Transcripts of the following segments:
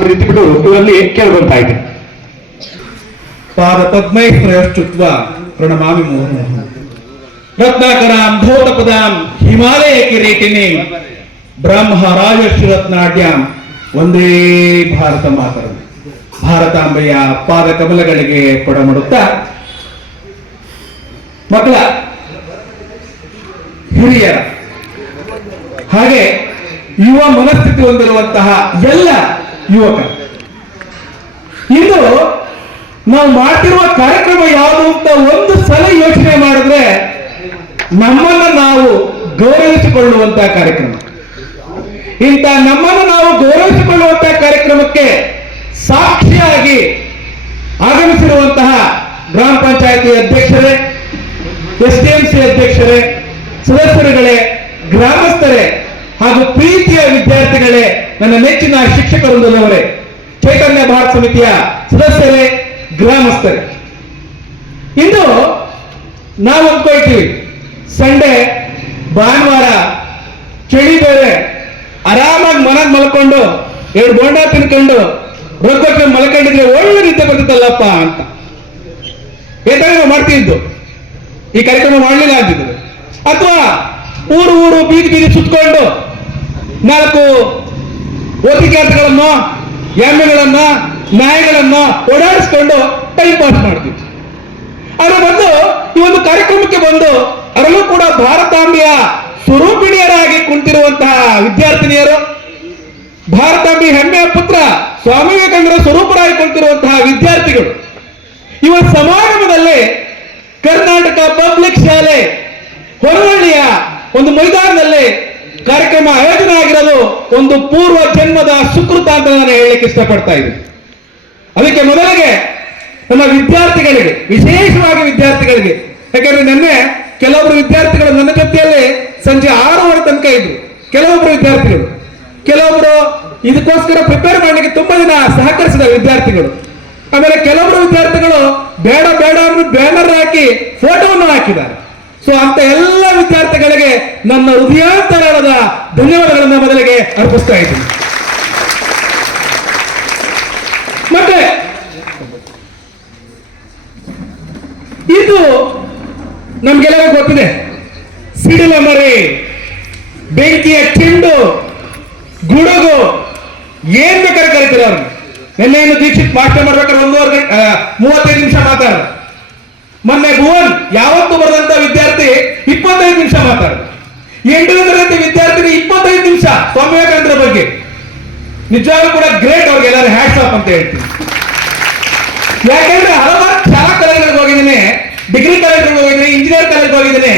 ರೀತಿಗಳು ಇವರಲ್ಲಿ ಕೇಳ್ಬರ್ತಾ ಇದೆ. ಪಾದ ಪದ್ಮೈ ಪ್ರಯಶ್ಚುತ್ವ ಪ್ರಣಮಾಮಿ ಮೋಹನ. ರತ್ನಾಕರಾಂ ಧೌತ ಪದಾಂ ಹಿಮಾಲಯ ಕಿರೀಟಿನಿ. ಬ್ರಹ್ಮರಾಜ ರತ್ನಾಡ್ಯಾಂ ಒಂದೇ ಭಾರತ ಮಾತರು. ಭಾರತಾಂಬೆಯ ಪಾದ ಕಮಲಗಳಿಗೆ ಕೊಡಮಡುತ್ತಾ. ಮಕ್ಕಳ, ಹಿರಿಯರ, ಹಾಗೆ ಯುವ ಮನಸ್ಥಿತಿ ಹೊಂದಿರುವಂತಹ ಎಲ್ಲ ಯುವಕರು ಇಂದು ನಾವು ಮಾಡ್ತಿರುವ ಕಾರ್ಯಕ್ರಮ ಯಾವುದು ಅಂತ ಒಂದು ಸಲ ಯೋಚನೆ ಮಾಡಿದ್ರೆ ನಮ್ಮನ್ನ ನಾವು ಗೌರವಿಸಿಕೊಳ್ಳುವಂತಹ ಕಾರ್ಯಕ್ರಮ. ಇಂಥ ನಮ್ಮನ್ನು ನಾವು ಗೌರವಿಸಿಕೊಳ್ಳುವಂತಹ ಕಾರ್ಯಕ್ರಮಕ್ಕೆ ಸಾಕ್ಷಿಯಾಗಿ ಆಗಮಿಸಿರುವಂತಹ ಗ್ರಾಮ ಪಂಚಾಯತಿ ಅಧ್ಯಕ್ಷರೇ ಎಸ್ ಡಿ ಎಂ ಸಿ ಅಧ್ಯಕ್ಷರೇ, ಸದಸ್ಯರುಗಳೇ, ಗ್ರಾಮಸ್ಥರೇ ಹಾಗೂ ಪ್ರೀತಿಯ ವಿದ್ಯಾರ್ಥಿಗಳೇ ನನ್ನ ನೆಚ್ಚಿನ ಶಿಕ್ಷಕ ವೃಂದದವರೇ ಚೈತನ್ಯ ಭಾರತ ಸಮಿತಿಯ ಸದಸ್ಯರೇ, ಗ್ರಾಮಸ್ಥರೇ. ಇಂದು ನಾವು ಅಂದ್ಕೊಳ್ತೀವಿ, ಸಂಡೆ, ಭಾನುವಾರ ಚಳಿ ಬೇರೆ ಆರಾಮಾಗಿ ಮನದ ಮಲ್ಕೊಂಡು, ಎರಡು ಬೋಂಡ ತಿನ್ಕೊಂಡು, ರೊಕ್ಕಕ್ಕೆ ಮಲ್ಕೊಂಡಿದ್ರೆ ಒಳ್ಳೆ ನಿದ್ದೆ ಬರ್ತದಲ್ಲಪ್ಪ ಅಂತ. ನಾವು ಮಾಡ್ತಿದ್ದು ಈ ಕಾರ್ಯಕ್ರಮ ಮಾಡಲಿಲ್ಲ ಅಂತಿದ್ರು. ಅಥವಾ ಊರು ಊರು ಬೀದಿ ಬೀದಿ ಸುತ್ಕೊಂಡು ನಾಲ್ಕು ಓದಿಕಾಸಗಳನ್ನು ಎಮ್ಮೆಗಳನ್ನ ನ್ಯಾಯಗಳನ್ನ ಓಡಾಡಿಸ್ಕೊಂಡು ಟೈಮ್ ಪಾಸ್ ಮಾಡ್ತಿತ್ತು ಆದ್ರೆ ಬಂದು ಈ ಒಂದು ಕಾರ್ಯಕ್ರಮಕ್ಕೆ ಬಂದು ಅದರಲ್ಲೂ ಕೂಡ ಭಾರತಾಂಬೆಯ ಸ್ವರೂಪಿಣಿಯರಾಗಿ ಕುಂತಿರುವಂತಹ ವಿದ್ಯಾರ್ಥಿನಿಯರು ಭಾರತಾಂಬಿ ಹೆಮ್ಮೆಯ ಪುತ್ರ ಸ್ವಾಮಿ ವಿವೇಕಾನಂದರ ಸ್ವರೂಪರಾಗಿ ಕುಳಿತಿರುವಂತಹ ವಿದ್ಯಾರ್ಥಿಗಳು. ಇವ ಸಮಾರಂಭದಲ್ಲಿ ಕರ್ನಾಟಕ ಪಬ್ಲಿಕ್ ಶಾಲೆ ಹೊರವಳ್ಳಿಯ ಒಂದು ಮೈದಾನದಲ್ಲಿ ಕಾರ್ಯಕ್ರಮ ಆಯೋಜನೆ ಆಗಿರೋದು ಒಂದು ಪೂರ್ವ ಜನ್ಮದ ಸುಕೃತ ಅಂತ ನಾನು ಹೇಳಲಿಕ್ಕೆ ಇಷ್ಟಪಡ್ತಾ ಇದ್ದೀನಿ. ಅದಕ್ಕೆ ಮೊದಲಿಗೆ ನಮ್ಮ ವಿದ್ಯಾರ್ಥಿಗಳಿಗೆ, ವಿಶೇಷವಾಗಿ ವಿದ್ಯಾರ್ಥಿಗಳಿಗೆ, ಯಾಕಂದ್ರೆ ನಿನ್ನೆ ಕೆಲವೊಬ್ರು ವಿದ್ಯಾರ್ಥಿಗಳು ನನ್ನ ಜೊತೆಯಲ್ಲಿ ಸಂಜೆ ಆರೂವರೆ ತನಕ ಇದ್ರು. ಕೆಲವೊಬ್ಬರು ವಿದ್ಯಾರ್ಥಿಗಳು ಕೆಲವೊಬ್ಬರು ಇದಕ್ಕೋಸ್ಕರ ಪ್ರಿಪೇರ್ ಮಾಡಲಿಕ್ಕೆ ತುಂಬಾ ದಿನ ಸಹಕರಿಸಿದ ವಿದ್ಯಾರ್ಥಿಗಳು. ಆಮೇಲೆ ಕೆಲವರು ವಿದ್ಯಾರ್ಥಿಗಳು ಬೇಡ ಬೇಡ ಅಂದ್ರೆ ಬ್ಯಾನರ್ ಹಾಕಿ ಫೋಟೋವನ್ನು ಹಾಕಿದ್ದಾರೆ. ಸೊ ಅಂತ ಎಲ್ಲ ವಿದ್ಯಾರ್ಥಿಗಳಿಗೆ ನನ್ನ ಹೃದಯಾಂತರಾಳದ ಧನ್ಯವಾದಗಳನ್ನು ಮೊದಲಿಗೆ ಅರ್ಪಿಸ್ತಾ ಇದ್ದೀನಿ. ಮತ್ತೆ, ಇದು ನಮ್ಗೆಲ್ಲ ಗೊತ್ತಿದೆ. ಸಿಡಿಲ ಮರಿ, ಬೆಂಕಿಯ ಚೆಂಡು ಗುಡುಗು, ಏನ್ ಬೇಕಾದ್ರೆ ಕರಿತಾರೆ ಅವ್ರು. ನಿನ್ನೆಯನ್ನು ದೀಕ್ಷಿತ್ ಮಾಸ್ಟರ್ ಮಾಡ್ಬೇಕಾದ್ರೆ ಒಂದೂವರೆ ಮೂವತ್ತೈದು ನಿಮಿಷ ಮಾತಾಡ ಮೊನ್ನೆ ಭುವನ್ ಯಾವತ್ತು ಬರೆದಂತ ವಿದ್ಯಾರ್ಥಿ ಇಪ್ಪತ್ತೈದು ನಿಮಿಷ ಮಾತಾಡ. ಎಂಟನೇ ತರಗತಿ ವಿದ್ಯಾರ್ಥಿನಿ ಇಪ್ಪತ್ತೈದು ನಿಮಿಷ ಸ್ವಾಮಿ ವಿವೇಕಾನಂದರ ಬಗ್ಗೆ. ನಿಜವಾಗ್ಲೂ ಕೂಡ ಗ್ರೇಟ್ ಅವ್ರಿಗೆ ಎಲ್ಲರೂ ಹ್ಯಾಟ್ಸ್ ಆಫ್ ಅಂತ ಹೇಳ್ತೀನಿ. ಯಾಕಂದ್ರೆ ಹಲವಾರು ಶಾಲಾ ಕಾಲೇಜ್ಗಳಿಗೆ ಹೋಗಿದ್ದೀನಿ ಡಿಗ್ರಿ ಕಾಲೇಜ್ಗಳಿಗೆ ಹೋಗಿದ್ದೀನಿ ಇಂಜಿನಿಯರ್ ಕಾಲೇಜ್ಗೆ ಹೋಗಿದ್ದೀನಿ.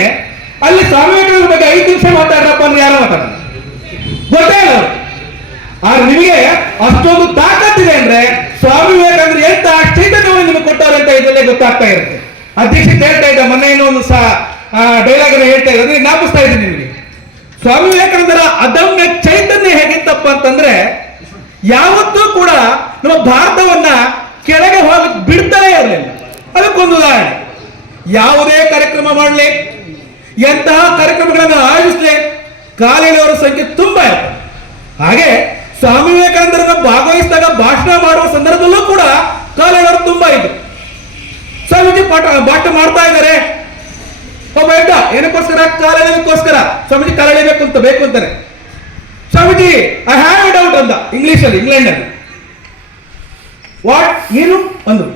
ಅಲ್ಲಿ ಸ್ವಾಮಿ ವಿವೇಕಾನಂದರ ಬಗ್ಗೆ ಐದು ನಿಮಿಷ ಮಾತಾಡ್ರಪ್ಪ ಅಂದ್ರೆ ಯಾರು ಮಾತಾಡ ಗೊತ್ತೇ ಇಲ್ಲ ಆದ್ರೆ ನಿಮಗೆ ಅಷ್ಟೊಂದು ತಾಕತ್ತಿದೆ ಅಂದ್ರೆ ಸ್ವಾಮಿ ವಿವೇಕಾನಂದ್ರೆ ಎಂತ ಚೈತನ್ಯವನ್ನು ನಿಮಗೆ ಅಂತ ಇದರಲ್ಲೇ ಗೊತ್ತಾಗ್ತಾ ಇರುತ್ತೆ. ಅಧ್ಯಕ್ಷ ಹೇಳ್ತಾ ಇದ್ದ, ಮೊನ್ನೆ ಇನ್ನೊಂದು ಸಹ ಡೈಲಾಗ್ ಅನ್ನು ಹೇಳ್ತಾ ಇದ್ದಾರೆ ಜ್ಞಾಪಿಸ್ತಾ ಇದ್ದೀನಿ ನಿಮಗೆ. ಸ್ವಾಮಿ ವಿವೇಕಾನಂದರ ಅದಮ್ಯ ಚೈತನ್ಯ ಹೇಗಿತ್ತಪ್ಪ ಅಂತಂದ್ರೆ, ಯಾವತ್ತೂ ಕೂಡ ನಮ್ಮ ಭಾರತವನ್ನ ಕೆಳಗೆ ಹೋಗಿ ಬಿಡ್ತಾನೆ ಇರಲಿಲ್ಲ. ಅದಕ್ಕೊಂದು ಉದಾಹರಣೆ. ಯಾವುದೇ ಕಾರ್ಯಕ್ರಮ ಮಾಡಲಿ, ಎಂತಹ ಕಾರ್ಯಕ್ರಮಗಳನ್ನು ಆಯೋಜಿಸಲಿ ಕಾಲೇಜಿನವರ ಸಂಖ್ಯೆ ತುಂಬಾ ಇರುತ್ತೆ. ಹಾಗೆ ಸ್ವಾಮಿ ವಿವೇಕಾನಂದರನ್ನ ಭಾಗವಹಿಸಿದಾಗ ಭಾಷಣ ಮಾಡುವ ಸಂದರ್ಭದಲ್ಲೂ ಕೂಡ ಕಾಲೇಜಿನವರು ತುಂಬಾ ಇದ್ರು. ಸ್ವಾಮೀಜಿ ಪಾಠ ಪಾಠ ಮಾಡ್ತಾ ಇದ್ದಾರೆ. ಒಬ್ಬ ಹೇಳ್ದ ಏನಕ್ಕೋಸ್ಕರ? ಕಾಲೆಳೆಯೋದಕ್ಕೋಸ್ಕರ ಸ್ವಾಮೀಜಿ ಕಾಲೆಳೆಯಬೇಕು ಅಂತ ಬೇಕು ಅಂತಾರೆ. ಸ್ವಾಮೀಜಿ ಐ ಹ್ಯಾವ್ ಡೌಟ್ ಅಂದ ಇಂಗ್ಲಿಷ್ ಅಲ್ಲಿ ಇಂಗ್ಲೆಂಡ್ ಅಲ್ಲಿ. ವಾಟ್ ಏನು? ಅಂದ್ರು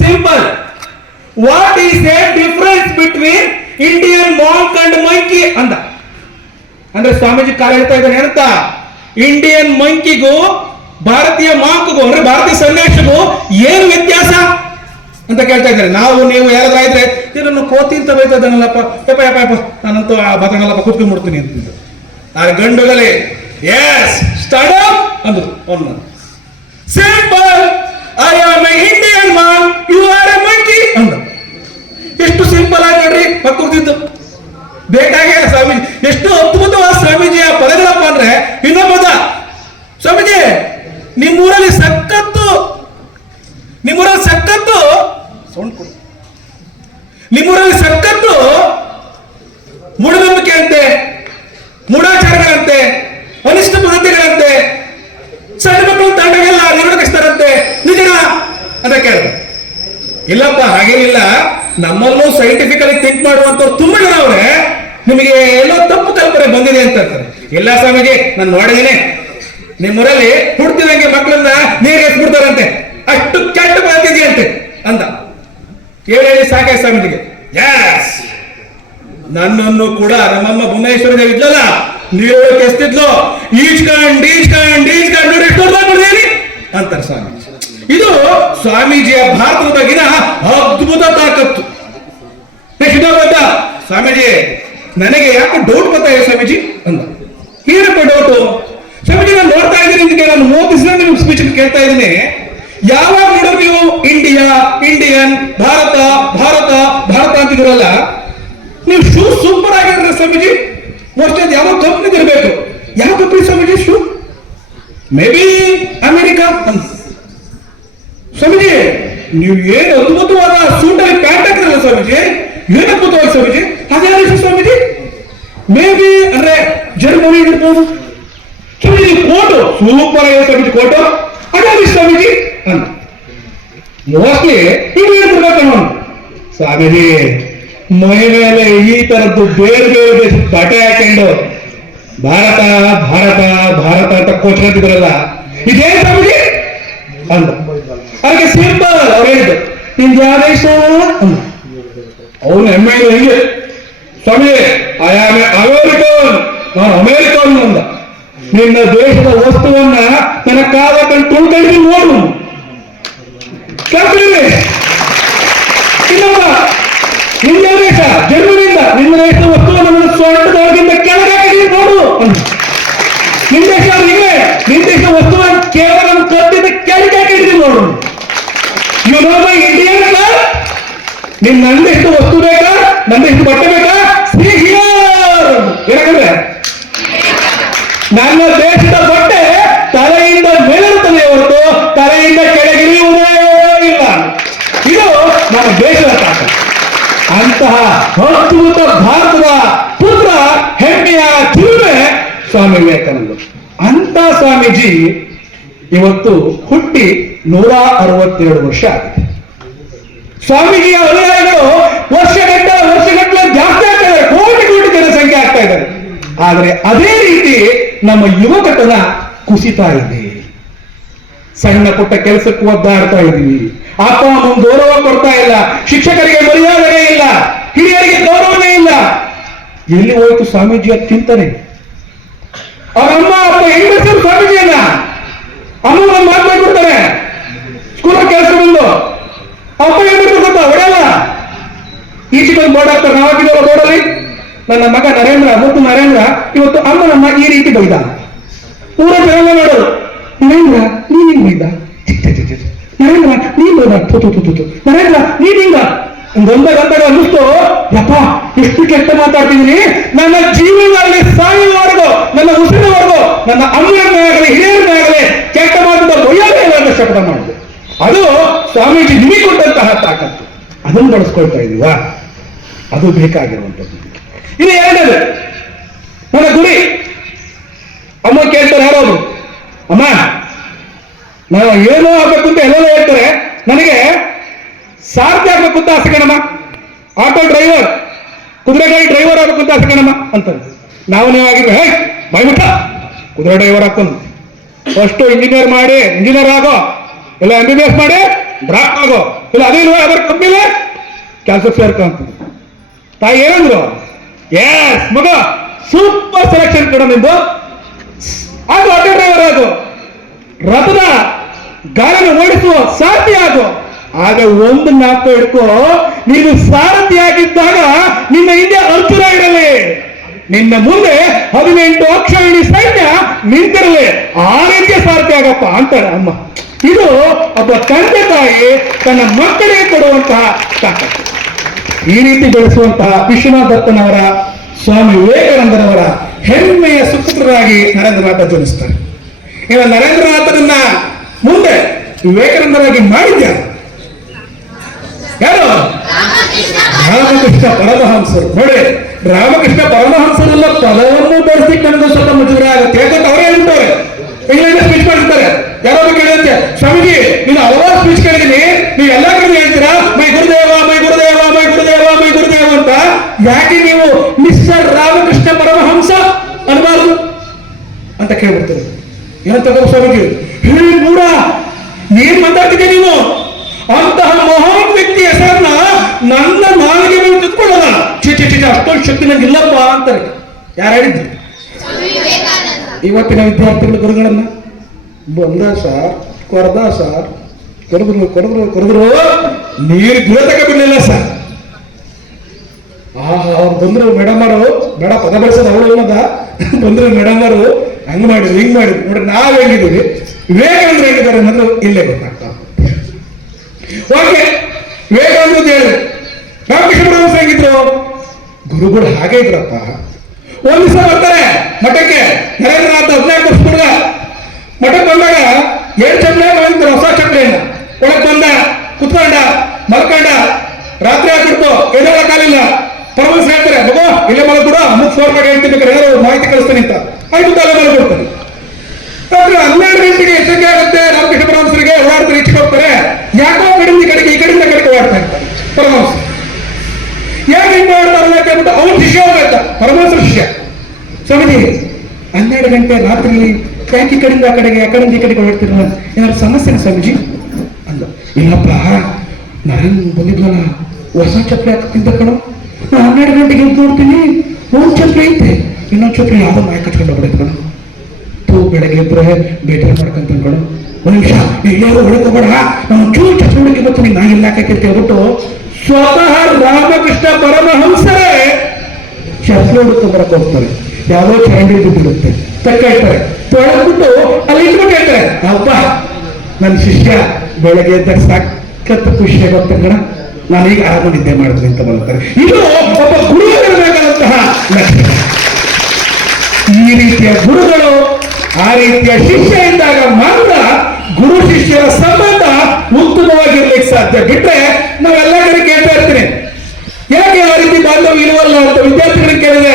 simple what is a difference between Indian monk and monkey ಅಂದ ಅಂದ್ರೆ ಸ್ವಾಮೀಜಿ ಕಾಲ ಹೇಳ್ತಾ ಇದ್ದಾನೆ ಏನಂತ ಇಂಡಿಯನ್ ಮಂಕಿಗೂ ಭಾರತೀಯ ಮಾಂಕ್ಗೂ ಅಂದ್ರೆ ಭಾರತೀಯ ಸಂದೇಶಗೂ ಏನು ವ್ಯತ್ಯಾಸ? ಅಂತ ಕೇಳ್ತಾ ಇದ್ದಾರೆ. ನಾವು ನೀವು ಯಾರಾದ್ರೂ ಆಯ್ದ್ರೆ ಇದನ್ನು ಕೋತಿ ಅಂತ ಬೈತಾ ಇದ್ದಾನಲ್ಲಪ್ಪ. ಯಪ್ಪ ಯಪ್ಪ ಯಪ್ಪ. ನಾನಂತೂ ಆ ಬತಂಗಲ್ಲಪ್ಪ ಮುಡ್ತೀನಿ ಅಂತಿದ್ದು ಆ ಗಂಡುಗಳೇ ಎಸ್ ಸ್ಟಾರ್ಟ್ ಅಂದ್ರು ಅವನು. Simple I am a Indian man you are a monkey ಅಂದ ಎಷ್ಟು ಸಿಂಪಲ್ ಆಗಿ ನೋಡ್ರಿ ಮಕ್ಕಳಿದ್ದು ಬೇಕಾಗಿಲ್ಲ ಸ್ವಾಮೀಜಿ ಎಷ್ಟು ಅದ್ಭುತವಾದ ಸ್ವಾಮೀಜಿಯ ಪದಗಳಪ್ಪ ಅಂದ್ರೆ ಇನ್ನೊಬ್ಬದ ಸ್ವಾಮೀಜಿ ನಿಮ್ಮೂರಲ್ಲಿ ಸಖತ್ತು ನಿಮ್ಮೂರಲ್ಲಿ ಸಖತ್ತು ಸೌಂಡ್ ಕೊಡು ನಿಮ್ಮೂರಲ್ಲಿ ಸಖತ್ತು ಮೂಢನಂಬಿಕೆ ಅಂತೆ ಮೂಢಾಚಾರಗಳಂತೆ ಅನಿಷ್ಟ ಪದ್ಧತಿಗಳಂತೆ ಸಣ್ಣ ಮಕ್ಕಳು ತಂಡಗೆಲ್ಲ ಇಲ್ಲಪ್ಪ, ಹಾಗೇನಿಲ್ಲ. ನಮ್ಮಲ್ಲೂ ಸೈಂಟಿಫಿಕಲಿ ಥಿಂಕ್ ಮಾಡುವಂತವ್ರು ತುಂಬಾ ಜನ ಅವ್ರೆ. ನಿಮಗೆ ಎಲ್ಲೋ ತಪ್ಪು ಕಲ್ಪನೆ ಬಂದಿದೆ ಅಂತ ಎಲ್ಲ ಸ್ವಾಮೀಜಿ, ನಾನು ನೋಡಿದೆ ನಿಮ್ಮೂರಲ್ಲಿ ಹುಡ್ತಿದಂಗೆ ಮಕ್ಕಳನ್ನ ನೀರಿಗೆ ಎಸ್ಬಿಡ್ತಾರಂತೆ. ಅಷ್ಟು ಕೆಟ್ಟ ಬಂದಿದೆಯಂತೆ ಅಂತ ಕೇಳಿ ಸಾಕೆ ಸ್ವಾಮೀಜಿಗೆ. ಯಸ್ ನನ್ನನ್ನು ಕೂಡ ನಮ್ಮಮ್ಮ ಭುವನೇಶ್ವರಿ ದೇವಿ ಇದ್ಲಲ್ಲ ನೀವು ಎಸ್ತಿದ್ಲು ಈಜ್ಕಂಡ್ ಈಜ್ಕಂಡ್ ಈಜ್ಕಂಡ್. ನೋಡಿ ಎಷ್ಟು ಅಂತಾರೆ ಸ್ವಾಮಿ ಇದು ಸ್ವಾಮೀಜಿಯ ಭಾರತದ ಅದ್ಭುತ ತಾಕತ್ತು. ನೆಕ್ಸ್ಟ್ ಸ್ವಾಮೀಜಿ, ನನಗೆ ಯಾಕೆ ಡೌಟ್ ಗೊತ್ತಾಗಿದೆ ಸ್ವಾಮೀಜಿ? ಅಂದ. ಏನಪ್ಪ ಡೌಟು ಸ್ವಾಮೀಜಿ, ನಾನು ನೋಡ್ತಾ ಇದ್ದೀನಿ ನಾನು ದಿವಸ ನಿಮ್ಗೆ ಸ್ಪೀಚ್ ಕೇಳ್ತಾ ಇದ್ದೀನಿ. ಯಾವಾಗ ನೋಡೋ ನೀವು ಇಂಡಿಯಾ ಇಂಡಿಯನ್ ಭಾರತ ಭಾರತ ಭಾರತ ಅಂತಿದ್ರಲ್ಲ ನೀವು ಶೂ ಸೂಪರ್ ಆಗಿದ್ರೆ ಸ್ವಾಮೀಜಿ? ಅದು ಯಾವ ಕಂಪ್ನಿ ಇರಬೇಕು ಯಾವ company Swamiji shoe may be America ಅಂತ. ಸ್ವಾಮೀಜಿ, ನೀವು ಏನು ಅದ್ಭುತವಾದ ಸೂಟಲ್ಲಿ ಪ್ಯಾಂಟ್ ಹಾಕಿದ್ರಲ್ಲ ಸ್ವಾಮೀಜಿ? ಏನು ಅದ್ಭುತವಾಗಿ ಸ್ವಾಮೀಜಿ? ಅದೇ ರೀತಿ ಸ್ವಾಮೀಜಿ. ಮೇ ಬಿ ಅಂದ್ರೆ ಜರ್ಮನಿ ಇರ್ಬೋದು ಸ್ವಾಮೀಜಿ ಕೋಟು. ಸೂಪರ್ ಆಗಿದೆ ಸ್ವಾಮೀಜಿ, ಕೋಟು. ಅದೇ ರೀತಿ ಸ್ವಾಮೀಜಿ. ಅಂತ ಮೋಸ್ಟ್ಲಿ ಇದು ಏನು ಕೊಡ್ಬೇಕು ಸ್ವಾಮೀಜಿ, ಮೈ ಮೇಲೆ ಈ ತರದ್ದು ಬೇರೆ ಬೇರೆ ದೇಶ ಬಟ್ಟೆ ಹಾಕೊಂಡು ಭಾರತ ಭಾರತ ಭಾರತ ಅಂತ ಕೊಚ್ಕೊಂತಿದ್ರಲ್ಲ ಇದೇ ಸ್ವಾಮೀಜಿ? ಅಂದ ಅದಕ್ಕೆ ಸಿಂಪಲ್ ಅವ್ರು ಹೇಳಿದ್ದು ನಿಮ್ದು ಯಾವ ದೇಶ ಅವನು ಹೆಮ್ಮೆ ಹೆಂಗೆ, ಸ್ವಾಮಿ ಐ ಆಮ್ ಅಮೇರಿಕನ್ ನಾನು ಅಮೇರಿಕನ್ ಅಂದ. ನಿನ್ನ ದೇಶದ ವಸ್ತುವನ್ನ ನನ್ನ ಕಾಲ ಕಂಡು ತುಳ್ಕೊಂಡು ನೋಡು. ನಿನ್ನ ದೇಶ, ಜರ್ಮನಿಯಿಂದ ನಿನ್ನ ದೇಶದ ವಸ್ತುವನ್ನು ನನ್ನ ಸೊಂಟದೊಳಗಿಂದ ಕೆಳಗಾಗಿ ನೋಡು. ನಿನ್ನ ದೇಶ ಇಂಗ್ಲೆಂಡ್ ನಿನ್ನ ದೇಶ ವಸ್ತುವನ್ನು ಕೇವಲ ಕತ್ತಿಂದ ಕೆಳಗಾಗಿ ನೋಡು. ಯು ನೋ ಮೈ ನಿಮ್ ನಂದಿಷ್ಟು ವಸ್ತು ಬೇಕಾ? ನನ್ನ ಎಷ್ಟು ಬಟ್ಟೆ ಬೇಕಾ. ಏನಂದ್ರೆ ನನ್ನ ದೇಶದ ಬಟ್ಟೆ ತಲೆಯಿಂದ ಮೇಲಿರುತ್ತದೆ ಹೊರತು ತಲೆಯಿಂದ ಕೆಳಗಿಳಿಯುವುದೇ ಇಲ್ಲ. ಇದು ನಮ್ಮ ದೇಶದ ತಾಕತ್ತು. ಅಂತಹ ಅದ್ಭುತ ಭಾರತದ ಪುತ್ರ, ಹೆಮ್ಮೆಯ ಚಿಲುಮೆ ಸ್ವಾಮಿ ವಿವೇಕಾನಂದ ಅಂತ ಸ್ವಾಮೀಜಿ ಇವತ್ತು ಹುಟ್ಟಿ ನೂರ ಅರವತ್ತೆರಡು ವರ್ಷ ಆಗಿದೆ. ಸ್ವಾಮೀಜಿಯ ಅನುಯಾಯಿಗಳು ವರ್ಷಗಟ್ಟಲೆ ವರ್ಷಗಟ್ಟಲೆ ಜಾಸ್ತಿ ಆಗ್ತಾ ಇದ್ದಾರೆ. ಕೋಟಿ ಕೋಟಿ ಜನಸಂಖ್ಯೆ ಆಗ್ತಾ ಇದ್ದಾರೆ. ಆದರೆ ಅದೇ ರೀತಿ ನಮ್ಮ ಯುವಕತನ ಕುಸಿತಾ ಇದೆ. ಸಣ್ಣ ಪುಟ್ಟ ಕೆಲಸಕ್ಕೂ ಒದ್ದಾಡ್ತಾ ಇದೀವಿ ಅಪ್ಪ ಅಮ್ಮ ಗೌರವ ಕೊಡ್ತಾ ಇಲ್ಲ. ಶಿಕ್ಷಕರಿಗೆ ಮರ್ಯಾದನೆ ಇಲ್ಲ. ಹಿರಿಯರಿಗೆ ಗೌರವನೇ ಇಲ್ಲ. ಎಲ್ಲಿ ಹೋಯ್ತು ಸ್ವಾಮೀಜಿಯ ಚಿಂತನೆ? ಅವರಮ್ಮ ಅಪ್ಪ ಹೆಂಗಸರು ಸ್ವಾಮೀಜಿಯನ್ನ? ಅಮ್ಮ ಮಾತಾಡ್ಬಿಡ್ತಾರೆ ಸ್ಕೂಲ್ ಕೆಲಸ ಬಂದು. ಅಪ್ಪ ಗೊತ್ತಾ? ಹೊಡೆಯಲ್ಲ ಈಚೆ ಬಂದು ಬೋರ್ಡ್ ಹಾಕ್ತಾರೆ. ನಾವು ಹಾಕಿದವ ಬೋರ್ಡಲ್ಲಿ ನನ್ನ ಮಗ ನರೇಂದ್ರ, ಮುದ್ದು ನರೇಂದ್ರ, ಇವತ್ತು ಅಮ್ಮನಮ್ಮ ಈ ರೀತಿ ಬೈದ. ಊರ ಜನ ಮಾಡೋದು ನರೇಂದ್ರ, ನೀನ್ ಹಿಂಗ್ ಬೈದ. ನರೇಂದ್ರ, ನೀನ್ ಬೈದ. ನರೇಂದ್ರ, ನೀನ್ ಹಿಂಗ? ಒಂದೊಂದ ಗಂಟೆಗೆ ಅನ್ನಿಸ್ತು, ಯಪ್ಪ, ಎಷ್ಟು ಕೆಟ್ಟ ಮಾತಾಡ್ತಿದ್ದೀನಿ ನನ್ನ ಜೀವನದಲ್ಲಿ ಸಾಯುವವರೆಗೂ, ನನ್ನ ಉಸಿರವರೆಗೂ, ನನ್ನ ಅಮ್ಮನ ಆಗಲಿ, ಹಿರಿಯರನ್ನೇ ಆಗಲಿ, ಕೆಟ್ಟ ಮಾತದ ಬೈಯಲೇ ಇಲ್ಲ ಶಪಥ ಮಾಡಿದೆ ಅದು ಸ್ವಾಮೀಜಿ ನಿಮಗೆ ಕೊಟ್ಟಂತಹ ತಾಕತ್ತು. ಅದನ್ನು ಬಳಸ್ಕೊಳ್ತಾ ಇದೀವಾ? ಅದು ಬೇಕಾಗಿರುವಂಥದ್ದು. ಇದು ಎರಡನೇ, ನನ್ನ ಗುರಿ. ಅಮ್ಮ ಕೇಳ್ತಾರೆ ಯಾರೋದು ಅಮ್ಮ ನಾವು ಏನೋ ಆಗಬೇಕು ಅಂತ ಎಲ್ಲರೂ ಹೇಳ್ತಾರೆ. ನನಗೆ ಸಾರ್ಥಿ ಆಗಬೇಕು ಅಂತ ಆಸೆ ಕಣಮ್ಮ. ಆಟೋ ಡ್ರೈವರ್, ಕುದುರೆ ಗಾಡಿ ಡ್ರೈವರ್ ಆಗಬೇಕು ಅಂತ ಆಸೆ ಕಣಮ್ಮ ಅಂತ ನಾವು ನೀವು ಆಗಿದ್ರೆ, ಹೇ ಬಾಯ್ಬಿಟ್ಟ ಕುದುರೆ ಡ್ರೈವರ್ ಹಾಕೊಂಡು ಫಸ್ಟು ಇಂಜಿನಿಯರ್ ಮಾಡಿ ಇಂಜಿನಿಯರ್ ಆಗೋ ಇಲ್ಲ ಎಂ ಬಿ ಬಿ ಎಸ್ ಮಾಡಿ ಡ್ರಾಪ್ ಆಗೋ. ಇಲ್ಲ, ಅದೇ ಇಲ್ವಾ, ಅದರ ಕಂಪ್ನಿಲಿ ಕೆಲಸಕ್ಕೆ ಸೇರ್ಕೊ ತಾಯಿ ಏನಂದ್ರು ಎಸ್ ಮಗ ಸೂಪರ್ ಸೆಲೆಕ್ಷನ್ ಕೂಡ ನಿಂದು. ಅದು ಆಟೋ ಡ್ರೈವರ್ ಅದು. ರಥದ ಗಾಳಿನ ಓಡಿಸುವ ಸಾರಥಿ ಅದು. ಆಗ ಒಂದು ನಾಲ್ಕು ಹಿಡ್ಕೋ, ನೀನು ಸಾರಥಿಯಾಗಿದ್ದಾಗ ನಿನ್ನ ಹಿಂದೆ ಅರ್ಜುನ ಇರಲಿ. ನಿನ್ನ ಮುಂದೆ ಹದಿನೆಂಟು ಅಕ್ಷರಣಿ ಸೈನ್ಯ ನಿಂತಿರಲಿ. ಆ ರೀತಿಯ ಸಾರಥಿ ಆಗಪ್ಪ, ಅಂತಾರೆ ಅಮ್ಮ. ಇದು ಒಬ್ಬ ತಂದೆ ತಾಯಿ ತನ್ನ ಮಕ್ಕಳಿಗೆ ಕೊಡುವಂತಹ ತಾಕತ್ತು. ಈ ರೀತಿ ಬೆಳೆಸುವಂತಹ ವಿಶ್ವನಾಥ ದತ್ತನವರ ಸ್ವಾಮಿ ವಿವೇಕಾನಂದರವರ ಹೆಮ್ಮೆಯ ಸುಪುತ್ರರಾಗಿ ನರೇಂದ್ರನಾಥ ಜನಿಸ್ತಾರೆ. ಇವ ನರೇಂದ್ರನಾಥನನ್ನ ಮುಂದೆ ವಿವೇಕಾನಂದರಾಗಿ ಮಾಡಿದ್ಯಾರು ಯಾರು? ರಾಮಕೃಷ್ಣ ಪರಮಹಂಸರು. ನೋಡಿ, ರಾಮಕೃಷ್ಣ ಪರಮಹಂಸರೆಲ್ಲ ಪದವನ್ನು ಬಳಸಿ ಕಂಡು ಸ್ವಲ್ಪ ಮುಜುಗರ ಆಗುತ್ತೆ ಯಾಕಂತ ಅವರೇ ಹೇಳ್ತಾರೆ. ಇಂಗ್ಲೆಂಡ್ ಸ್ಪೀಚ್ ಮಾಡಿರ್ತಾರೆ. ಯಾರೋ ಕೇಳಿದಂತೆ ಸ್ವಾಮೀಜಿ ನೀನು ಹಲವಾರು ಸ್ಪೀಚ್ ಕೇಳಿದೀನಿ ನೀವು ಎಲ್ಲ ಕಡೆ ಹೇಳ್ತೀರಾ, ಮೈ ಗುರುದೇವ ಮೈ ಗುರುದೇವ ಮೈ ಗುರುದೇವ ಮೈ ಗುರುದೇವ ಅಂತ? ಯಾಕೆ ನೀವು ಮಿಸ್ಟರ್ ರಾಮಕೃಷ್ಣ ಪರಮಹಂಸ ಅನ್ಬಾರ್ದು? ಅಂತ ಕೇಳ್ಬಿಡ್ತಾರೆ. ಏನಂತ ಸ್ವಾಮೀಜಿ? ಹೇಳಿ ಮೂಡ ಏನ್ ಮಾತಾಡ್ತಿದ್ದೆ ನೀನು? ಅಂತಹ ಮಹಾನ್ ವ್ಯಕ್ತಿ ಹೆಸರನ್ನ ನನ್ನ ನಾಲಿಗೆ ಮೇಲೆ ತಿಳ್ಕೊಳ್ಳೋಣ ಚಿ ಚಿಚಿ ಅಷ್ಟೊಂದು ಶಕ್ತಿ ನಂಗೆ ಇಲ್ಲಪ್ಪ ಅಂತಾರೆ ಯಾರು ಹೇಳಿದ್ರು ಇವತ್ತಿನ ವಿದ್ಯಾರ್ಥಿಗಳು ಗುರುಗಳನ್ನ? ಬಂದ ಸಾರ್, ಕೊರ್ದ ಸಾರ್ ಕೊಡದ್ರು ಕೊರದ್ರು ಕೊಡದ್ರು ನೀರು ದೂರತಕ ಬಿಡಲಿಲ್ಲ ಸರ್. ಆಹಾ, ಅವ್ರು ಬಂದ್ರು ಮೇಡಮ್ ಅವರು ಬೇಡ ಪದ ಬಳಸೋದು ಅವಳು ಅನ್ನೋದ ಬಂದ್ರು ಮೇಡಮ್ ಅವರು ಹಂಗ್ ಮಾಡಿದ್ರು, ಹಿಂಗ್ ಮಾಡಿದ್ರು. ನೋಡ್ರಿ, ನಾವ್ ಹೆಂಗಿದ್ದೀವಿ ವಿವೇಕಾನಂದ್ರ ಹೆಂಗಿದ್ದಾರೆ ಅನ್ನೋದು ಇಲ್ಲೇ ಗೊತ್ತಾಗ್ತಾ ಓಕೆ ಅಂತ ಹೇಳಿ ರಾಮಕೃಷ್ಣ ಪರಮಹಂಸ ಗುರುಗಳು ಹಾಗೆ ಇದ್ರಪ್ಪ. ದಿವಸ ಬರ್ತಾರೆ. ಮಠಕ್ಕೆ ನರೇಂದ್ರನಾಥ್ ಹದಿನಾಲ್ಕು ವರ್ಷ ಹುಡುಗ. ಮಠಕ್ಕೆ ಬಂದಾಗ ಏಳು ಚಂದ್ರ ಒಂದು ಹೊಸ ಚಪ್ಪಲೆಯನ್ನ ಒಳಗೆ ಬಂದ, ಕುತ್ಕೊಂಡ, ಮಲ್ಕೊಂಡ. ರಾತ್ರಿ ಆಗ್ಬಿಡ್ತು. ಕಾಲಿಲ್ಲ ಪರಮೇಶ್ವರ ಹೇಳ್ತಾರೆ, ಮಗು, ಇಲ್ಲೇ ಮಲಗ್ಬಿಡು. ಅಮುಕ್ ಫೋನ್ ಮಾಡಿ ಹೇಳ್ತೀನಿ ಏನಾದ್ರು ಮಾಹಿತಿ ಕಳಿಸ್ತೀನಿ ಅಂತ. ಆಯ್ತು, ತಲೆ ಮಲಗ್ಬಿಡ್ತಾನೆ ಸ್ವಾಮೀಜಿ ಹನ್ನೆರಡು ಗಂಟೆ ರಾತ್ರಿ ಯಾಕೆ ಈ ಕಡೆಯಿಂದ ಆ ಕಡೆಗೆ, ಆ ಕಡೆಯಿಂದ ಈ ಕಡೆಗೆ ಹೊರಡ್ತಿರಲ್ಲ. ಏನಾದ್ರು ಸಮಸ್ಯೆ ಸ್ವಾಮೀಜಿ? ಅಂದ ಇಲ್ಲಪ್ಪ ನಾನು ಬಂದಿದ್ವಲ್ಲ ಹೊಸ ಚಪ್ಪಲಿ ಹಾಕ್ತಿದ್ದ ಕಣೋ. ನಾನು ಹನ್ನೆರಡು ಗಂಟೆಗೆ ಎದ್ದು ನೋಡ್ತೀನಿ. ಒಂದು ಚಪ್ಪಲಿ ಐತೆ. ಇನ್ನೊಂದು ಚಪ್ಪಲಿ ಯಾವ್ದೋ ನಾಯಿ ಕಚ್ಕೊಂಡು ಹೋಗ್ಬಿಡೈತೆ ತೂ ಬೆಳಗ್ಗೆ ಎದ್ರೆ ಬೇಟೆ ಮಾಡ್ಕೊಂತ ಕಣೋ. ಒಂದು ನಿಮಿಷ. ಎಲ್ಲರೂ ಹೊಡ್ಕೋಬೇಡ ನಾನು ಚೂರು ಚಚ್ಕೊಂಡಕ್ಕೆ ಬರ್ತೀನಿ. ನಾ ಇಲ್ಲ ಹಾಕೈತೆ ಹೇಳ್ಬಿಟ್ಟು ಸ್ವತಃ ರಾಮಕೃಷ್ಣ ಪರಮಹಂಸರೇ. ಚಪ್ಪಲಿ ಹುಡುಕ ಬರಕ್ ಹೋಗ್ತಾರೆ. ಯಾವ್ದೋ ಚರಂಡಿ ಬಿದ್ದಿರುತ್ತೆ ತಕ್ಕ ಇರ್ತಾರೆ ತೊಳೆದ್ಬಿಟ್ಟು ಅಲ್ಲಿ ಇಟ್ಬಿಟ್ಟು ಹೇಳ್ತಾರೆ ಅಪ್ಪ ನನ್ನ ಶಿಷ್ಯ ಬೆಳಗ್ಗೆ ಎದ್ದಾಗ ಸಾಕತ್ತು ಖುಷಿ ಆಗುತ್ತೆ ಕಣ. ನಾನೀಗ ಆರಾಮ ನಿದ್ದೆ ಮಾಡಿದ್ರೆ ಅಂತ ಬರ್ತಾರೆ ಇದು ಒಬ್ಬ ಗುರುಗಳಿರಬೇಕಾದಂತಹ ಲಕ್ಷಣ. ಈ ರೀತಿಯ ಗುರುಗಳು ಆ ರೀತಿಯ ಶಿಷ್ಯ ಇದ್ದಾಗ ಮಾತ್ರ ಗುರು ಶಿಷ್ಯರ ಸಂಬಂಧ ಉತ್ತಮವಾಗಿರ್ಲಿಕ್ಕೆ ಸಾಧ್ಯ. ಬಿಟ್ರೆ ನಾವೆಲ್ಲ ಕಡೆ ಕೇಳ್ತಾ ಇರ್ತೀನಿ. ಯಾಕೆ ಆ ರೀತಿ ಬಾಂಧವ್ಯ ಇರುವಲ್ಲ ಅಂತ ವಿದ್ಯಾರ್ಥಿಗಳಿಗೆ ಕೇಳಿದ್ರೆ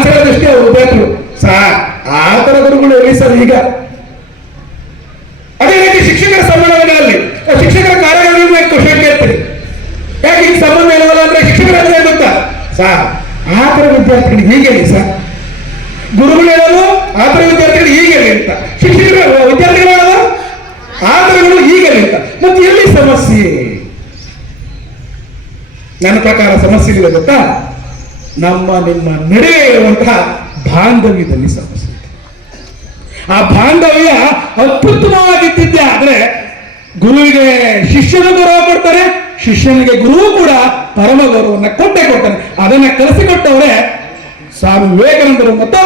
ಆಚಾರ ದೃಷ್ಟಿ ಅವರು ಬೇಕು ಸಾ, ಆ ತರ ಗುರುಗಳು ಎಲ್ಲಿ ಸರ್ ಈಗ? ಅದೇ ರೀತಿ ಶಿಕ್ಷಕರ ಸಮ್ಮೇಳನಗಳಲ್ಲಿ ಶಿಕ್ಷಕರ ಕಾರ್ಯಗಳನ್ನು ಕ್ವಶನ್ ಕೇಳ್ತೀರಿ? ಯಾಕೆ ಈಗ ಸಂಬಂಧ ಇರುವಲ್ಲ ಅಂದ್ರೆ ಶಿಕ್ಷಕರ ಅಂದ್ರೆ ಗೊತ್ತಾ? ಸರ್ ಆ ತರ ವಿದ್ಯಾರ್ಥಿಗಳಿಗೆ ಹೀಗೆ ಸರ್ ಗುರುಗಳು ಹೇಳೋದು ಆ ತರ ವಿದ್ಯಾರ್ಥಿಗಳು ಹೀಗೆ ಅಂತ. ಶಿಕ್ಷಕರು, ವಿದ್ಯಾರ್ಥಿಗಳು ಹೇಳೋದು ಆ ಹೀಗೆ ಅಂತ. ಮತ್ತೆ ಎಲ್ಲಿ ಸಮಸ್ಯೆ? ನನ್ನ ಪ್ರಕಾರ ಸಮಸ್ಯೆ ಇದೆ, ಗೊತ್ತಾ? ನಮ್ಮ, ನಿಮ್ಮ ನಡೆಯುವಂತಹ ಬಾಂಧವ್ಯದಲ್ಲಿ ಸಮಸ್ಯೆ. ಆ ಬಾಂಧವ್ಯ ಅತ್ಯುತ್ತಮವಾಗಿದ್ದಿದ್ದೆ ಆದ್ರೆ ಗುರುವಿಗೆ ಶಿಷ್ಯನ ಗೌರವ ಕೊಡ್ತಾರೆ, ಶಿಷ್ಯನಿಗೆ ಗುರು ಕೂಡ ಪರಮ ಗೌರವನ್ನ ಕೊಟ್ಟೆ ಕೊಡ್ತಾನೆ ಅದನ್ನ ಕಲಿಸಿಕೊಟ್ಟವರೇ ಸ್ವಾಮಿ ವಿವೇಕಾನಂದರು ಮತ್ತು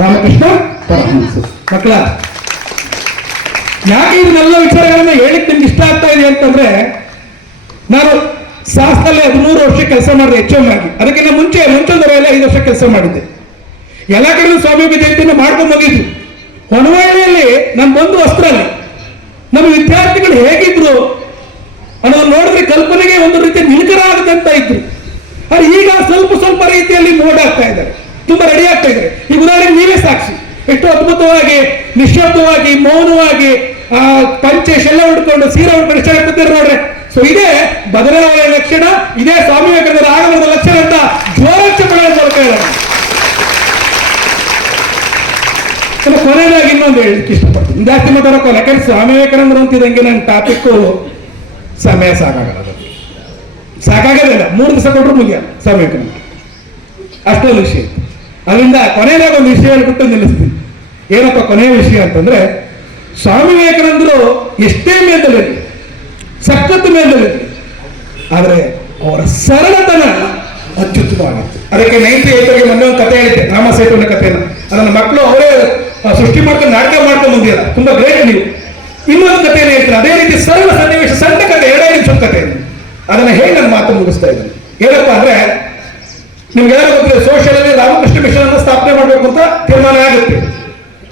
ರಾಮಕೃಷ್ಣ ಪರಮಹಂಸ ಮಕ್ಕಳ, ಯಾಕೆ ಇದನ್ನೆಲ್ಲ ವಿಚಾರಗಳನ್ನ ಹೇಳಿಕ್ ನಿಮ್ಗೆ ಇಷ್ಟ ಆಗ್ತಾ ಇದೆ ಅಂತಂದ್ರೆ, ನಾನು ಶಾಸ್ತ್ರದಲ್ಲಿ ಹದಿಮೂರು ವರ್ಷ ಕೆಲಸ ಮಾಡಿದೆ ಎಚ್ ಎಂ ಆಗಿ. ಅದಕ್ಕಿಂತ ಮುಂಚೆ, ಮುಂಚೆದವರೆಲ್ಲ ಐದು ವರ್ಷ ಕೆಲಸ ಮಾಡಿದ್ದೆ. ಎಲ್ಲ ಕಡೆ ಸ್ವಾಮಿ ಜಯಂತಿಯನ್ನು ಮಾಡ್ಕೊಂಡು ಹೋಗಿದ್ರು ಹೊಣವಳ್ಳಿಯಲ್ಲಿ ನಾನು ಬಂದು ವಸ್ತ್ರಲ್ಲಿ ನಮ್ಮ ವಿದ್ಯಾರ್ಥಿಗಳು ಹೇಗಿದ್ರು? ಅನ್ನೋದು ನೋಡಿದ್ರೆ ಕಲ್ಪನೆಗೆ ಒಂದು ರೀತಿ ನಿಲುಕರ ಆಗದಂತ ಇದ್ರು. ಆದ್ರೆ ಈಗ ಸ್ವಲ್ಪ ಸ್ವಲ್ಪ ರೀತಿಯಲ್ಲಿ ಮೋಡ್ ಆಗ್ತಾ ಇದ್ದಾರೆ. ತುಂಬಾ ರೆಡಿ ಆಗ್ತಾ ಇದ್ದಾರೆ. ಈ ಉದಾಹರಣೆಗೆ ನೀವೇ ಸಾಕ್ಷಿ. ಎಷ್ಟು ಅದ್ಭುತವಾಗಿ ನಿಶ್ಶಬ್ದವಾಗಿ ಮೌನವಾಗಿ, ಆ ಪಂಚೆ ಶೆಲ್ಲ ಉಡ್ಕೊಂಡು, ಸೀರೆ ಉಡ್ಕೊಂಡು ಚೆನ್ನಾಗಿ ಕೂತಿರು ನೋಡ್ರಿ. ಸೊ ಇದೇ ಬದಲಾವಣೆಯ ಲಕ್ಷಣ, ಇದೇ ಸ್ವಾಮಿ ವಿವೇಕಾನಂದರ ಆಗಮನದ ಲಕ್ಷಣ ಅಂತ ಜೋರಚ್ಚ ಮೂಲಕ ಕೊನೆಯದಾಗಿ ಇನ್ನೊಂದು ಹೇಳಲಿಕ್ಕೆ ಇಷ್ಟಪಡ್ತೀನಿ. ಜಾಸ್ತಿ ಮಾತಾಡೋಕ್ಕಲ್ಲ ಯಾಕಂದ್ರೆ ಸ್ವಾಮಿ ವಿವೇಕಾನಂದರು ಅಂತಿದಂಗೆ ನನ್ನ ಟಾಪಿಕ್ಕು ಸಮಯ ಸಾಕಾಗಲ್ಲ. ಸಾಕಾಗೋದಿಲ್ಲ ಮೂರು ದಿವಸ ಕೊಟ್ಟರು ಮುಗಿಯ ಸ್ವಾಮಿ ವಿವೇಕಾನಂದ ಅಷ್ಟೊಂದು ವಿಷಯ. ಅದರಿಂದ ಕೊನೆಯದಾಗ ಒಂದು ವಿಷಯ ಹೇಳ್ಬಿಟ್ಟು ನಿಲ್ಲಿಸ್ತೀನಿ. ಏನಪ್ಪ ಕೊನೆಯ ವಿಷಯ ಅಂತಂದ್ರೆ, ಸ್ವಾಮಿ ವಿವೇಕಾನಂದರು ಎಷ್ಟೇ ಮೇಲಲ್ಲಿ ಸಖತ್ ಮೇಲೆ ಆದರೆ ಅವರ ಸರಳತನ ಅತ್ಯುತ್ತಮವಾಗಿತ್ತು. ಅದಕ್ಕೆ ನೈನ್ಟಿ ಏಟರಿಗೆ ಮೊನ್ನೆ ಒಂದು ಕಥೆ ಹೇಳಿದ್ದೆ, ರಾಮ ಸೇತುವಿನ ಕಥೆನ ಅದನ್ನ ಮಕ್ಕಳು ಅವರೇ ಸೃಷ್ಟಿ ಮಾಡ್ಕೊಂಡು, ನಾಟಕ ಮಾಡ್ಕೊಂಡು ಬಂದಿಲ್ಲ ತುಂಬಾ ಗ್ರೇಟ್ ನೀವು. ಇನ್ನೊಂದು ಕಥೆ ಹೇಳ್ತೀನಿ. ಅದೇ ರೀತಿ ಸರಳ ಸನ್ನಿವೇಶ ಸಣ್ಣ ಕಥೆ ಎರಡೇ ನಿಮಿಷದ ಕಥೆ ಅದನ್ನ ಹೇಗೆ ನಾನು ಮಾತು ಮುಗಿಸ್ತಾ ಇದ್ದೀನಿ. ಏನಪ್ಪಾ ಅಂದ್ರೆ ನಿಮ್ಗೆಲ್ಲ ಗೊತ್ತಿದೆ ಸೋಷಿಯಲ್ ಅಲ್ಲಿ ರಾಮಕೃಷ್ಣ ಮಿಷನ್ ಅನ್ನು ಸ್ಥಾಪನೆ ಮಾಡಬೇಕು ಅಂತ ತೀರ್ಮಾನ ಆಗುತ್ತೆ.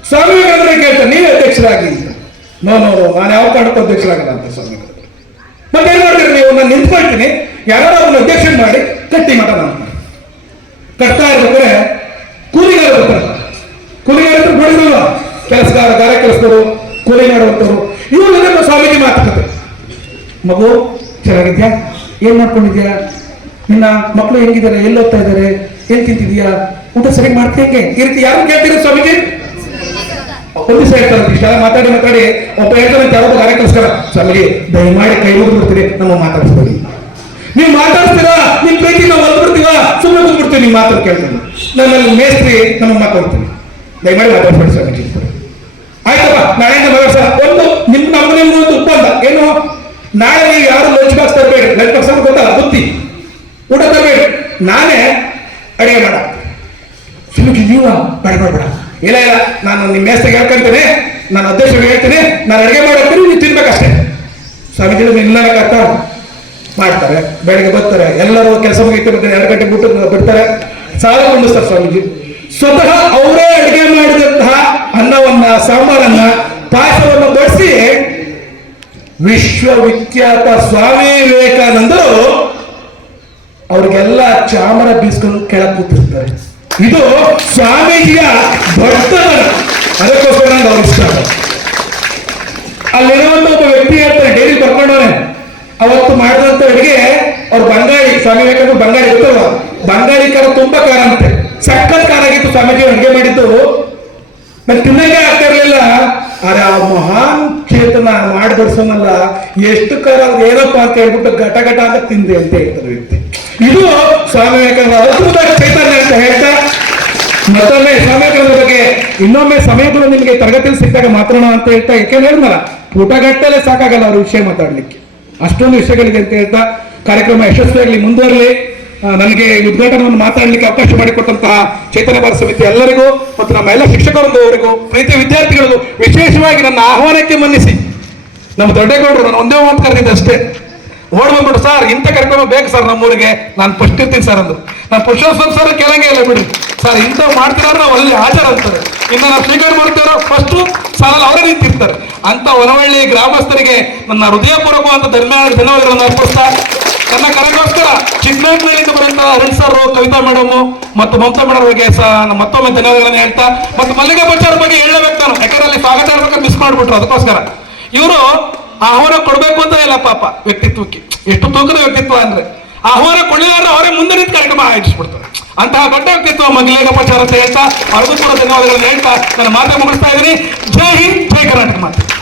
ಸ್ವಾಮಿ ವಿವೇಕಾನಂದರು ಕೇಳ್ತಾರೆ, ನೀವೇ ಅಧ್ಯಕ್ಷರಾಗಿ. ನೋ ನೋ ನಾನು ಯಾವ ಕಾರಣಕ್ಕೂ ಅಧ್ಯಕ್ಷರಾಗಲ್ಲ ಅಂತ ಸ್ವಾಮಿ ಮತ್ತೆ ಏನ್ ಮಾಡ್ತೀರಿ ನೀವು? ನಾನು ನಿಂತ್ಕೊಳ್ತೀನಿ. ಯಾರು ಅವ್ರನ್ನ ಅಬ್ಜೆಕ್ಷನ್ ಮಾಡಿ ಕಟ್ಟಿ ಮಠ ನಾನು ಕಟ್ತಾ ಇರ್ಬೇಕಾದ್ರೆ ಕೂಲಿಗಾರ ಬರ್ತಾರೆ. ಕೂಲಿಗಾರ ಬಡಿದ್ರಲ್ಲ ಕೆಲಸಗಾರ ಗಾರ ಕೆಲಸದವರು ಕೂಲಿ ಮಾಡುವಂಥವ್ರು. ಇವರು ನಮ್ಮ ಸ್ವಾಮೀಜಿ ಮಾತುಕತೆ. ಮಗು, ಚೆನ್ನಾಗಿದ್ಯಾ? ಏನ್ ಮಾಡ್ಕೊಂಡಿದ್ಯಾ? ನಿನ್ನ ಮಕ್ಕಳು ಹೆಂಗಿದ್ದಾರೆ? ಎಲ್ಲಿ ಓದ್ತಾ ಇದ್ದಾರೆ? ಏನ್ ತಿಂತಿದ್ಯಾ? ಊಟ ಸರಿಯಾಗಿ ಮಾಡ್ತೀಯ ಹೆಂಗೆ? ಈ ರೀತಿ ಯಾರು ಕೇಳ್ತೀರ ಸ್ವಾಮೀಜಿ? ದಿವಸ ಹೇಳ್ತಾರೆ ಇಷ್ಟೆಲ್ಲ ಮಾತಾಡಿ ಮಾತಾಡಿ. ಒಬ್ಬ ಹೇಳ್ತಾನೆ ಯಾವಾಗ ಕಾರ್ಯಕ್ರಮಸ್ಕರ ಸ್ವಾಮಿಗೆ ದಯಮಾಡಿ ಕೈ ಮುಗಿದು ಬಿಡ್ತೀರಿ ನಮ್ಮ ಮಾತಾಡಿಸ್ಬೇಡಿ. ನೀವು ಮಾತಾಡ್ತೀರಾ ನಿಮ್ ಪ್ರೀತಿ ನಾವು ಬಂದ್ಬಿಡ್ತೀವ ಸುಮ್ಮನೆ ಬಂದ್ಬಿಡ್ತೀವಿ ನಿಮ್ಮ ಮಾತಾಡ್ ಕೇಳ್ತೀನಿ ನಮ್ಮಲ್ಲಿ ಮೇಸ್ತ್ರಿ ನಮ್ಮ ಮಾತಾಡ್ತೀನಿ. ದಯಮಾಡಿ ಮಾತಾಡ್ಬೇಡಿ ಸ್ವಾಮೀಜಿ. ಆಯ್ತಪ್ಪ ನಾಳೆಯಿಂದ ವ್ಯವಸ ಒಂದು ನಿಮ್ ನಮ್ಮ ನಿಮ್ಮ ಒಂದು ಒಪ್ಪಂದ. ಏನು? ನಾಳೆ ನೀವು ಯಾರು ಲಂಚ್ ಬಾಕ್ಸ್ ತರಬೇಡಿ. ಲಂಚ್ ಬಾಕ್ಸ್ ಅಂತ ಗೊತ್ತಲ್ಲ ಬುತ್ತಿ. ಊಟ ತರಬೇಡಿ. ನಾನೇ ಅಡಿಗೆ ಮಾಡ. ಸ್ವಾಮೀಜಿ, ನೀವು ಬೇಡ ಬೇಡ ಇಲ್ಲ ಇಲ್ಲ, ನಾನು ನಿಮ್ಮ ಮೇಸ್ತಿಗೆ ಹೇಳ್ಕೊಂತೀನಿ. ನಾನು ಅಧ್ಯಕ್ಷರಿಗೆ ಹೇಳ್ತೀನಿ. ನಾನು ಅಡುಗೆ ಮಾಡ್ತೀನಿ ನೀವು ತಿನ್ಬೇಕಷ್ಟೇ. ಸ್ವಾಮೀಜಿ ಅರ್ಥ ಮಾಡ್ತಾರೆ. ಬೆಳಿಗ್ಗೆ ಬರ್ತಾರೆ. ಎಲ್ಲರೂ ಕೆಲಸ ಮುಗಿತಿರ್ತಾರೆ ಎರಡು ಗಂಟೆ ಬಿಟ್ಟು ಬಿಡ್ತಾರೆ. ಸಾಲ ಕೊಂಡಿಸ್ತಾರೆ ಸ್ವಾಮೀಜಿ. ಸ್ವತಃ ಅವರೇ ಅಡುಗೆ ಮಾಡಿದಂತಹ ಅನ್ನವನ್ನ, ಸಾಂಬಾರನ್ನ, ಪಾಯಸವನ್ನು ಬಡಿಸಿ ವಿಶ್ವವಿಖ್ಯಾತ ಸ್ವಾಮಿ ವಿವೇಕಾನಂದರು ಅವ್ರಿಗೆಲ್ಲ ಚಾಮರ ಬೀಸ್ಕೊಂಡು ಕೆಳಗೆ ಕೂತಿರ್ತಾರೆ. ಇದು ಸ್ವಾಮೀಜಿಯ ಭಕ್ತರ ಅದಕ್ಕೋಸ್ಕರ ನಂಗೆ ಅವ್ರು ಇಷ್ಟ ಅಲ್ಲಿರುವಂತ ಒಬ್ಬ ವ್ಯಕ್ತಿ ಹೇಳ್ತಾರೆ ಡೈಲಿ ಬರ್ಕೊಂಡವನೆ. ಅವತ್ತು ಮಾಡಿದಂತ ಅಡಿಗೆ ಅವ್ರು ಬಂಗಾಳಿ, ಸ್ವಾಮಿ ವಿವೇಕಾನಂದ ಬಂಗಾಳಿ ಇರ್ತಲ್ಲ ಬಂಗಾಳಿ ಖಾರ ತುಂಬಾ ಖಾರ ಅಂತೆ. ಸಕ್ಕತ್ ಖಾರ ಆಗಿತ್ತು ಸ್ವಾಮೀಜಿ ಅಡಿಗೆ ಮಾಡಿದ್ದು. ಮತ್ತೆ ತಿನ್ನಕ್ಕೆ ಆಗ್ತಾ ಇರ್ಲಿಲ್ಲ. ಆದ್ರೆ ಆ ಮಹಾನ್ ಚೇತನ ಮಾಡಿ ಬಡಿಸೋನಲ್ಲ ಎಷ್ಟು ಖಾರ ಏನಪ್ಪ ಅಂತ ಹೇಳ್ಬಿಟ್ಟು ಘಟ ಘಟ ಅಂತ ತಿಂದೆ ಅಂತ ಹೇಳ್ತಾರೆ ವ್ಯಕ್ತಿ. ಇದು ಸ್ವಾಮಿ ವಿವೇಕಾನಂದ ಚೈತನ್ಯ ಅಂತ ಹೇಳ್ತಾ ಮತ್ತೊಮ್ಮೆ ಸ್ವಾಮಿ ವಿವೇಕಾನಂದ ಬಗ್ಗೆ ಇನ್ನೊಮ್ಮೆ ಸಮಯಗಳು ನಿಮಗೆ ತರಗತಿಯಲ್ಲಿ ಸಿಕ್ಕಾಗ ಮಾತಾಡೋಣ ಅಂತ ಹೇಳ್ತಾ, ಯಾಕೆಂದ್ರೆ ಹೇಳಿದ್ನಲ್ಲ ಊಟಗಟ್ಟಲೆ ಸಾಕಾಗಲ್ಲ ಅವ್ರ ವಿಷಯ ಮಾತಾಡ್ಲಿಕ್ಕೆ. ಅಷ್ಟೊಂದು ವಿಷಯಗಳಿದೆ ಅಂತ ಹೇಳ್ತಾ, ಕಾರ್ಯಕ್ರಮ ಯಶಸ್ವಿಯಾಗಲಿ, ಮುಂದುವರಲಿ. ನನಗೆ ಉದ್ಘಾಟನವನ್ನು ಮಾತಾಡಲಿಕ್ಕೆ ಅವಕಾಶ ಮಾಡಿಕೊಟ್ಟಂತಹ ಚೈತನ್ಯ ಭಾರತ ಸಮಿತಿ ಎಲ್ಲರಿಗೂ ಮತ್ತು ನಮ್ಮ ಎಲ್ಲ ಶಿಕ್ಷಕರೊಂದವರಿಗೂ ಪ್ರೀತಿ ವಿದ್ಯಾರ್ಥಿಗಳಿಗೂ ವಿಶೇಷವಾಗಿ ನನ್ನ ಆಹ್ವಾನಕ್ಕೆ ಮನ್ನಿಸಿ. ನಮ್ಮ ದೊಡ್ಡಗೌಡರು, ನಾನು ಒಂದೇ ಮಾತು ಕರೆದಿದ್ದೆ ಅಷ್ಟೇ. ಓಡ್ ಬಂದ್ಬಿಟ್ಟು, ಸರ್ ಇಂಥ ಕಾರ್ಯಕ್ರಮ ಬೇಕು ಸರ್ ನಮ್ಮೂರಿಗೆ. ನಾನು ಫಸ್ಟ್ ಇರ್ತೀನಿ ಸರ್ ಅಂದ್ರು. ನಾನು ಪುರುಷೋತ್ಸವ ಸರ್ ಕೆಳಗೆ ಇಲ್ಲ ಬಿಡಿ. ಸರ್ ಇಂಥ ಮಾಡ್ತೀರ ನಾವು ಅಲ್ಲಿ ಆಚಾರ ಅಂತಾರೆ ಇನ್ನು ನಾವು ಸ್ವೀಕಾರ ಮಾಡ್ತಿರೋ ಫಸ್ಟ್ ಸಾಲಲ್ಲಿ ಅವರೇ ನಿಂತಿರ್ತಾರೆ. ಅಂತ ಒನವಳ್ಳಿ ಗ್ರಾಮಸ್ಥರಿಗೆ ನನ್ನ ಹೃದಯಪೂರ್ವಕವಾದ ಧನ್ಯವಾದ ಧನ್ಯವಾದಗಳನ್ನು ಅರ್ಪಿಸ್ತಾ ನನ್ನ ಕರೆಗೋಸ್ಕರ ಚಿಕ್ಕಮಗಳೂರಿನಿಂದ ಬರುವಂತಹ ಅರುಣ್ ಸರ್ ಕವಿತಾ ಮೇಡಮ್ ಮತ್ತು ಮಮತಾ ಮೇಡಮ್ ಬಗ್ಗೆ ಸಹ ಮತ್ತೊಮ್ಮೆ ಧನ್ಯವಾದಗಳನ್ನು ಹೇಳ್ತಾ, ಮತ್ತು ಮಲ್ಲಿಗೆ ಬಚ್ಚಾರ ಬಗ್ಗೆ ಹೇಳಬೇಕು ನಾನು. ಯಾಕಂದ್ರೆ ಅಲ್ಲಿ ಸ್ವಾಗತ ಮಿಸ್ ಮಾಡ್ಬಿಟ್ರು ಅದಕ್ಕೋಸ್ಕರ. ಇವರು ಆಹ್ವಾನ ಕೊಡ್ಬೇಕು ಅಂತ ಇಲ್ಲ ಪಾಪ. ವ್ಯಕ್ತಿತ್ವಕ್ಕೆ. ಎಷ್ಟು ತೂಕದ ವ್ಯಕ್ತಿತ್ವ ಅಂದ್ರೆ, ಆಹ್ವಾನ ಕೊಡಲಿಲ್ಲ ಅವರೇ ಮುಂದೆ ನಿಂತು ಕಾರ್ಯಕ್ರಮ ಆಯೋಜಿಸ್ಬಿಡ್ತಾರೆ. ಅಂತಹ ದೊಡ್ಡ ವ್ಯಕ್ತಿತ್ವ ಮಲ್ಲಿಗೆ ಬಚ್ಚಾರ ಅಂತ ಹೇಳ್ತಾ ಕೂಡ ಧನ್ಯವಾದಗಳನ್ನು ಹೇಳ್ತಾ ನನ್ನ ಮಾತೆ ಮುಗಿಸ್ತಾ ಇದ್ದೀನಿ. ಜೈ ಹಿಂದ್, ಜೈ ಕರ್ನಾಟಕ ಮಾತು.